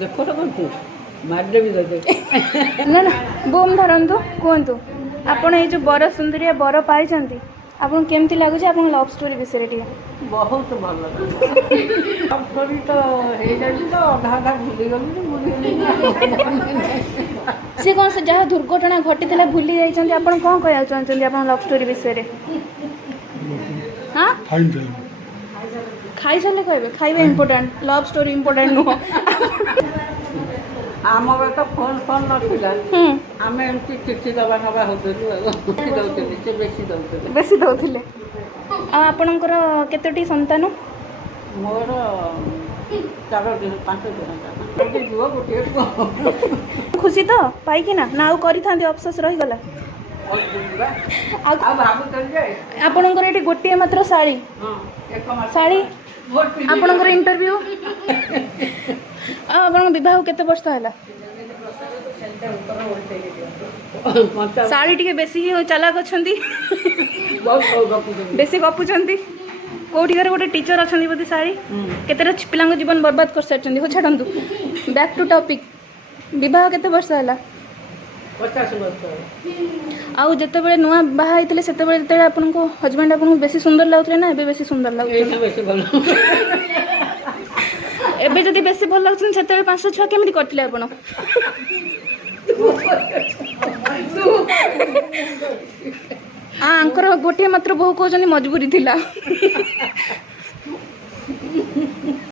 ଦେଖ କରନ୍ତୁ ମାରିଦେବି ତତେ ନା ନା ବୁମ୍ ଧରନ୍ତୁ କୁହନ୍ତୁ ଆପଣ ଏଇ ଯେଉଁ ବର ସୁନ୍ଦରିଆ ବର ପାଇଛନ୍ତି ଆପଣଙ୍କୁ କେମିତି ଲାଗୁଛି ଆପଣଙ୍କ ଲଭ୍ ଷ୍ଟୋରି ବିଷୟରେ ଟିକେ ବହୁତ ଭଲ ଲଭ୍ ଷ୍ଟୋରି ତ ହେଇଯାଉଛି ତ ଅଧା ଅଧା ଭୁଲିଗଲି ସେ କ'ଣ ସେ ଯାହା ଦୁର୍ଘଟଣା ଘଟିଥିଲା ଭୁଲି ଯାଇଛନ୍ତି ଆପଣ କ'ଣ କହିବାକୁ ଚାହୁଁଛନ୍ତି ଆପଣଙ୍କ ଲଭ୍ ଷ୍ଟୋରି ବିଷୟରେ ହଁ ଖାଇସାରିଲେ କହିବେ ଖାଇବା ଇମ୍ପୋର୍ଟାଣ୍ଟ ଲଭ୍ ଷ୍ଟୋରି ଇମ୍ପୋର୍ଟାଣ୍ଟ ନୁହଁ ଆମର ତ ଫୋନ୍ ନଥିଲା ଆମେ ଏମିତି ଚିଠି ଦେବା ନେବା ହେଉଥିଲୁ ଦେଉଥିଲି ସେ ବେଶୀ ଦେଉଥିଲେ ଆଉ ଆପଣଙ୍କର କେତୋଟି ସନ୍ତାନ ମୋର 4ଟି 5ଟି ଝିଅ ଗୋଟିଏ ପୁଅ ଖୁସି ତ ପାଇକିନା ନା ଆଉ କରିଥାନ୍ତି ଅଫସୋସ ରହିଗଲା ଆଉ ଭାବୁଥିଲି ଯେ ଆପଣଙ୍କର ଏଠି ଗୋଟିଏ ମାତ୍ର ଶାଢ଼ୀ ଶାଢ଼ୀ ଆପଣଙ୍କର ଇଣ୍ଟରଭ୍ୟୁ ଆଉ ଆପଣଙ୍କ ବିବାହ କେତେ ବର୍ଷ ହେଲା ଶାଢ଼ୀ ଟିକେ ବେଶୀ ଚାଲାକ ଅଛନ୍ତି ବେଶୀ ଗପୁଛନ୍ତି କେଉଁଠିକାର ଗୋଟେ ଟିଚର ଅଛନ୍ତି ବୋଧେ ଶାଢ଼ୀ କେତେଟା ପିଲାଙ୍କ ଜୀବନ ବର୍ବାଦ କରିସାରିଛନ୍ତି ହଉ ଛାଡ଼ନ୍ତୁ ବ୍ୟାକ୍ ଟୁ ଟପିକ୍ ବିବାହ କେତେ ବର୍ଷ ହେଲା 50 ବର୍ଷ ଆଉ ଯେତେବେଳେ ନୂଆ ବାହା ହେଇଥିଲେ ସେତେବେଳେ ଯେତେବେଳେ ଆପଣଙ୍କ ହଜବେଣ୍ଡ ଆପଣଙ୍କୁ ବେଶୀ ସୁନ୍ଦର ଲାଗୁଥିଲେ ନା ଏବେ ବେଶୀ ସୁନ୍ଦର ଲାଗୁଥିଲେ ବେଶୀ ଭଲ ଏବେ ଯଦି ବେଶୀ ଭଲ ଲାଗୁଛନ୍ତି ସେତେବେଳେ 5 ଛୁଆ କେମିତି କରିଥିଲେ ଆପଣ ଆଙ୍କର ଗୋଟିଏ ମାତ୍ର ବୋହୂ କହୁଛନ୍ତି ମଜବୁରୀ ଥିଲା